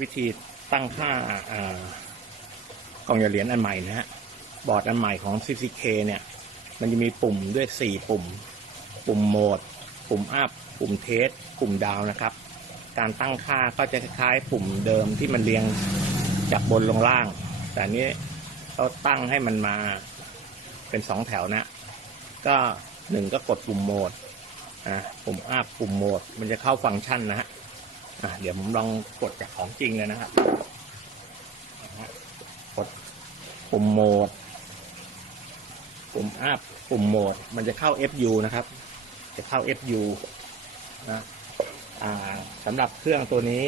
วิธีตั้งค่าอกล่องหยอดเหรียญอันใหม่นะฮะบอร์ดอันใหม่ของ CCK เนี่ย มันจะมีปุ่มด้วย 4 ปุ่ม ปุ่มโหมด ปุ่มอัพ ปุ่มเทส ปุ่มดาวนะครับ การตั้งค่าก็จะคล้ายๆปุ่มเดิมที่มันเรียงจากบนลงล่าง แต่นี้เขาตั้งให้มันมาเป็นสองแถวนะ ก็หนึ่งก็กดปุ่มโหมดอะปุ่มอัพปุ่มโหมด มันจะเข้าฟังก์ชันนะฮะ อะเดี๋ยวผมลองกดจากของจริงเลยนะครับกดปุ่มโหมด ปุ่มอัพปุ่มโหมด มันจะเข้า FU นะครับ จะเข้า FU นะสำหรับเครื่องตัวนี้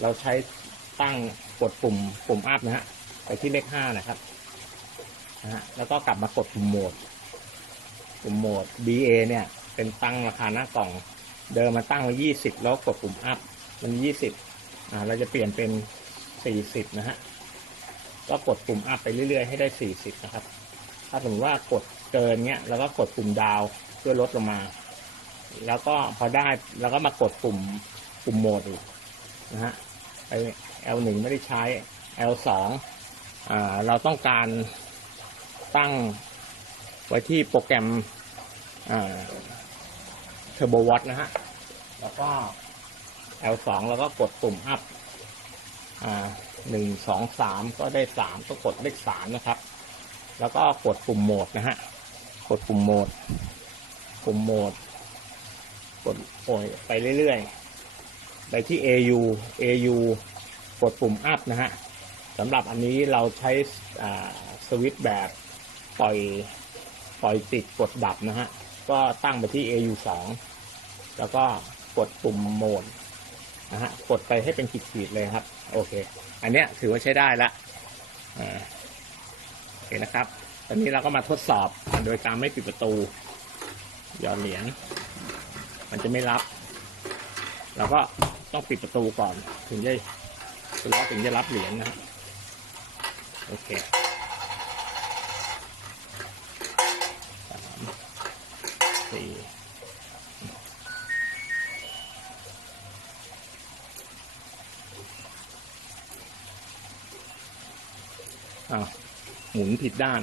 เราใช้ตั้งกดปุ่มปุ่มอัพนะฮะ ไปที่เลขห้านะครับนะฮะแล้วก็กลับมากดปุ่มโหมด ปุ่มโหมด BA เนี่ย เป็นตั้งราคาหน้ากล่อง เดิมมาตั้งไว้ยี่สิบแล้วกดปุ่มอัพมันยี่สิบอ่าเราจะเปลี่ยนเป็นสี่สิบนะฮะก็กดปุ่มอัพไปเรื่อยๆให้ได้สี่สิบนะครับ ถ้าสมมติว่ากดเกินเนี้ยเราก็กดปุ่มดาวเพื่อลดลงมา แล้วก็พอได้เราก็มากดปุ่มปุ่มโหมดอีกนะฮะไอ L1 ไม่ได้ใช้ L2 อ่าเราต้องการตั้งไว้ที่โปรแกรมอ่า เทอร์โบวัตนะฮะ แล้วก็ L2 แล้วก็กดปุ่มอัพอ่าหนึ่งสองสามก็ได้สามก็กดเลขสามนะครับ แล้วก็กดปุ่มโหมดนะฮะ กดปุ่มโหมด ปุ่มโหมด กดโอยไปเรื่อยๆ ไปที่ AU AU กดปุ่มอัพนะฮะสำหรับอันนี้เราใช้สวิตช์แบบปล่อยปล่อยติดกดดับนะฮะ ก็ตั้งไปที่ AU 2แล้วก็กดปุ่มโหมดนะฮะกดไปให้เป็นขีดๆเลยครับ โอเค อันเนี้ยถือว่าใช้ได้ละอ่าโอเคนะครับ ตอนนี้เราก็มาทดสอบโดยการไม่ปิดประตูหยอดเหรียญมันจะไม่รับเราก็ต้องปิดประตูก่อน ถึงจะถึงจะถึงจะรับเหรียญนะ โอเค อ้าวหมุนผิดด้าน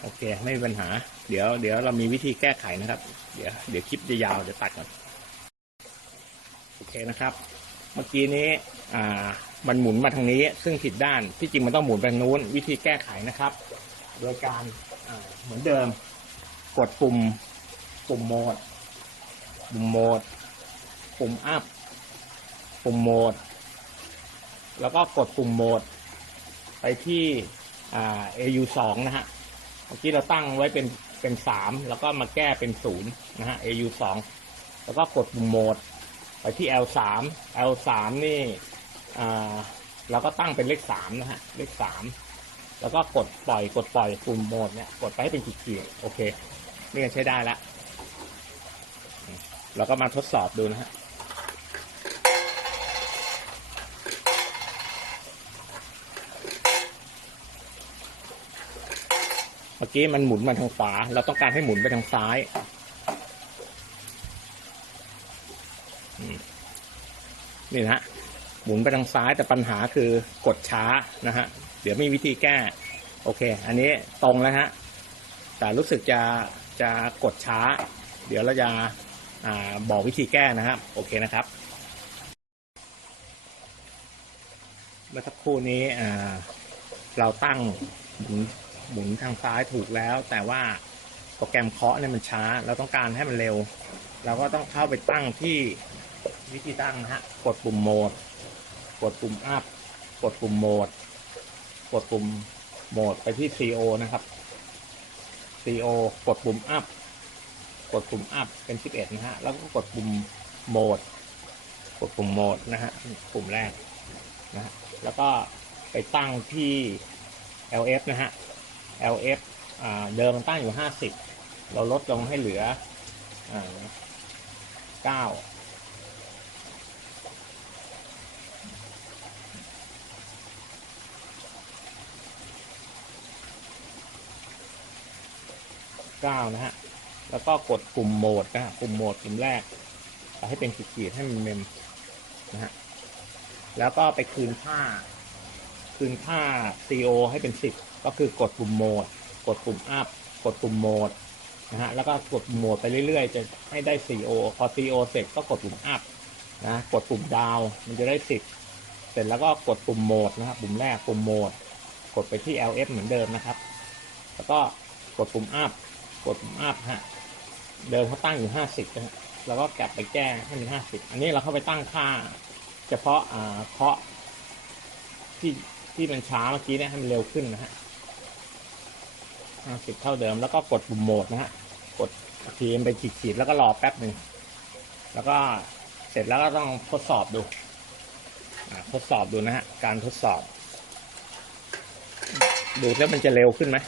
โอเค ไม่มีปัญหา เดี๋ยวเดี๋ยวเรามีวิธีแก้ไขนะครับ เดี๋ยวเดี๋ยวคลิปจะยาวเดี๋ยวตัดก่อนโอเคนะครับ เมื่อกี้นี้อ่ามันหมุนมาทางนี้ ซึ่งผิดด้านที่จริงมันต้องหมุนไปทางนู้น วิธีแก้ไขนะครับ โดยการเหมือนเดิม กดปุ่ม ปุ่มโหมด ปุ่มโหมด ปุ่มอัพ ปุ่มโหมด แล้วก็กดปุ่มโหมด ไปที่อ่า AU สองนะฮะเมื่อกี้เราตั้งไว้เป็นเป็นสามแล้วก็มาแก้เป็นศูนย์นะฮะ AU สองแล้วก็กดปุ่มโหมด ไปที่ L สาม L สามนี่เราก็ตั้งเป็นเลขสามนะฮะเลขสามแล้วก็กดปล่อยกดปล่อยปุ่มโหมดเนี่ยกดไปให้เป็นขีดๆโอเคนี่ก็ใช้ได้ละเราก็มาทดสอบดูนะฮะ มื่อกี้มันหมุนมาทางขวา เราต้องการให้หมุนไปทางซ้ายนี่นะหมุนไปทางซ้ายแต่ปัญหาคือกดช้านะฮะ เดี๋ยวมีวิธีแก้ โอเค อันนี้ตรงแล้วฮะ แต่รู้สึกจะจะกดช้า เดี๋ยวเราจะอาบอกวิธีแก้นะครับ โอเคนะครับ เมื่อสักครู่นี้เราตั้ง หมุนทางซ้ายถูกแล้ว แต่ว่าโปรแกรมเคาะเนี่ยมันช้า เราต้องการให้มันเร็ว เราก็ต้องเข้าไปตั้งที่วิธีตั้งนะฮะ กดปุ่มโหมด กดปุ่มอัพ กดปุ่มโหมด กดปุ่มโหมดไปที่ CO นะครับ CO กดปุ่มอัพ กดปุ่มอัพเป็น 11 นะฮะ แล้วก็กดปุ่มโหมด กดปุ่มโหมดนะฮะ ปุ่มแรกนะฮะ แล้วก็ไปตั้งที่ LF นะฮะ LF เดิมมันตั้งอยู่ 50 เราลดลงให้เหลืออ่า9 9 นะฮะ แล้วก็กดปุ่มโหมดนะฮะปุ่มโหมดปุ่มแรกเอาให้เป็นขีดๆให้มันเมมนะฮะ แล้วก็ไปคืนค่า คืนค่า CO ให้เป็นสิบ ก็คือกดปุ่มโหมด กดปุ่มอัพกดปุ่มโหมดนะฮะแล้วก็กดปุ่มโหมดไปเรื่อยๆ จะให้ได้ CO พอ CO เสร็จก็กดปุ่มอัพนะกดปุ่มดาวมันจะได้สิบเสร็จแล้วก็กดปุ่มโหมดนะครับปุ่มแรกปุ่มโหมด กดไปที่ LF เหมือนเดิมนะครับ แล้วก็กดปุ่มอัพกดปุ่มอัพฮะเดิมเขาตั้งอยู่ห้าสิบนะฮะแล้วก็กลับไปแก้ให้มันห้าสิบอันนี้เราเข้าไปตั้งค่า เฉพาะอ่าเคาะที่ที่มันช้าเมื่อกี้เนี่ยให้มันเร็วขึ้นนะฮะ ห้าสิบเท่าเดิม แล้วก็กดปุ่มโหมดนะฮะ กดทีมไปขีดๆแล้วก็รอแป๊บหนึ่ง แล้วก็เสร็จแล้วก็ต้องทดสอบดูทดสอบดูนะฮะ การทดสอบ ดูแล้วมันจะเร็วขึ้นไหม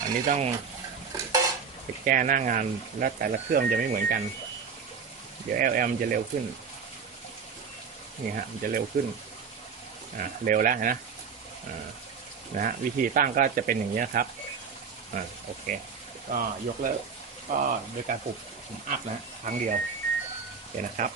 อันนี้ต้องไปแก้หน้างานแล้วแต่ละเครื่องจะไม่เหมือนกัน เดี๋ยว LM มันจะเร็วขึ้น นี่ฮะ มันจะเร็วขึ้น อ่าเร็วแล้วนะ อ่า นะฮะวิธีตั้งก็จะเป็นอย่างนี้ครับอ่าโอเค ก็ยกเลิกก็โดยการปลุกปุ่มอัพนะฮะครั้งเดียวโอเคนะครับ